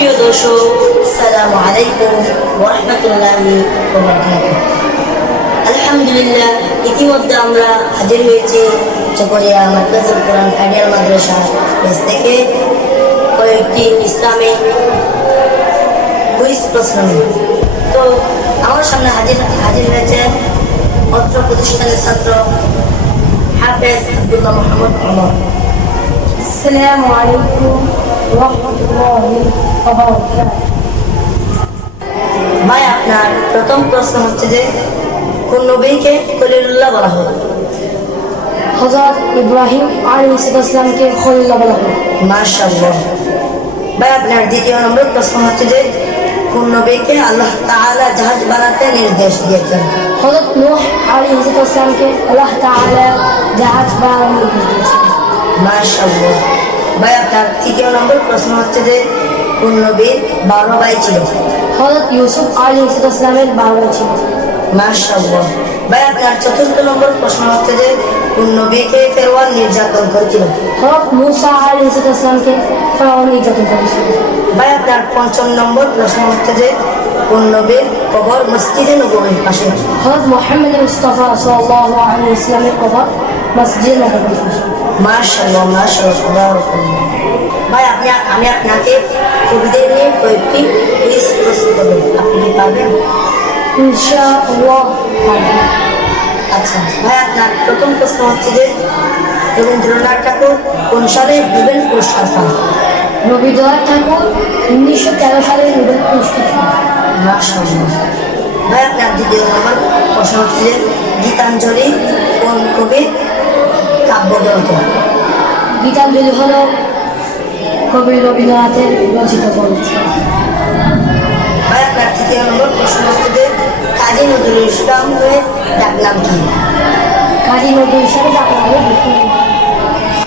প্রিয় দর্শক, আসসালামু আলাইকুম ওয়া রাহমাতুল্লাহি ওয়া বারাকাতুহু। আলহামদুলিল্লাহ, ইতিমধ্যে আমরা হাজির হয়েছি চকরিয়া মাদ্রাসাতুল কোরআন আইডিয়াল মাদ্রাসা পেজ থেকে কয়েকটি ইসলামিক কুইজ প্রশ্ন নিয়ে। তো আমার সামনে হাজির হয়েছে অত্র প্রতিষ্ঠানের ছাত্র হাফেজ আব্দুল্লাহ মোহাম্মদ ওমর। আসসালামু আলাইকুম ওয়া রাহমাতুল্লাহি ওয়া বারাকাতুহু। ভাই, আপনার প্রথম প্রশ্ন হচ্ছে যে কোন নবীকে খলিলুল্লাহ বলা হয়? হযরত ইব্রাহিম আলাইহিস সালামকে খলিলুল্লাহ বলা হয়। মাশাআল্লাহ। ভাই, আপনার দ্বিতীয় নম্বর প্রশ্ন হচ্ছে যে কোন নবীকে আল্লাহ তাআলা জাহাজ বানাতে নির্দেশ দিয়েছেন? হযরত নূহ আলাইহিস সালামকে আল্লাহ তাআলা জাহাজ বানানোর নির্দেশ দিয়েছেন। মাশাআল্লাহ। ভাই, আপনার তৃতীয় নম্বর প্রশ্ন হচ্ছে যে কোন নবীর 12 ভাই ছিল? হযরত ইউসুফ আলাইহিস সালামের 12 ভাই ছিল। মাশাআল্লাহ। ভাই, আপনার চতুর্থ নম্বর প্রশ্ন হচ্ছে যে কোন নবীকে ফেরআউন নির্যাতন করেছিল? হযরত মূসা আলাইহিস সালামকে ফেরাউন নির্যাতন করেছিল। ভাই, আপনার পঞ্চম নম্বর প্রশ্ন হচ্ছে যে কোন নবীর কবর মসজিদে নববীর পাশে? হযরত মুহাম্মদ মুস্তাফা সাল্লাল্লাহু আলাইহি ওয়াসাল্লামের কবর মসজিদে নববীর পাশে। মাশাআল্লাহ, মাশাআল্লাহ। ভাই, আমি আপনাকে কবিদের নিয়ে কয়েকটি কুইজ প্রশ্ন করব, আপনি কি পারবেন? ইনশাআল্লাহ পারব। আচ্ছা ভাই, আপনার প্রথম প্রশ্ন হচ্ছে যে রবীন্দ্রনাথ ঠাকুর কোন সালে নোবেল পুরস্কার পান? রবীন্দ্রনাথ ঠাকুর 1913 সালে নোবেল পুরস্কার পান। মাশাআল্লাহ। ভাই, আপনার দ্বিতীয় নম্বর প্রশ্ন হচ্ছে যে গীতাঞ্জলি কোন কবির কাব্যগ্রন্থ? গীতাঞ্জলি হল কবি রবীন্দ্রনাথের রচিত গ্রন্থ। ভাই, আপনার তৃতীয় নম্বর প্রশ্ন হচ্ছে যে কাজী নজরুল ইসলামের ডাকনাম কি? কাজী নজরুল ইসলামের ডাকনাম হল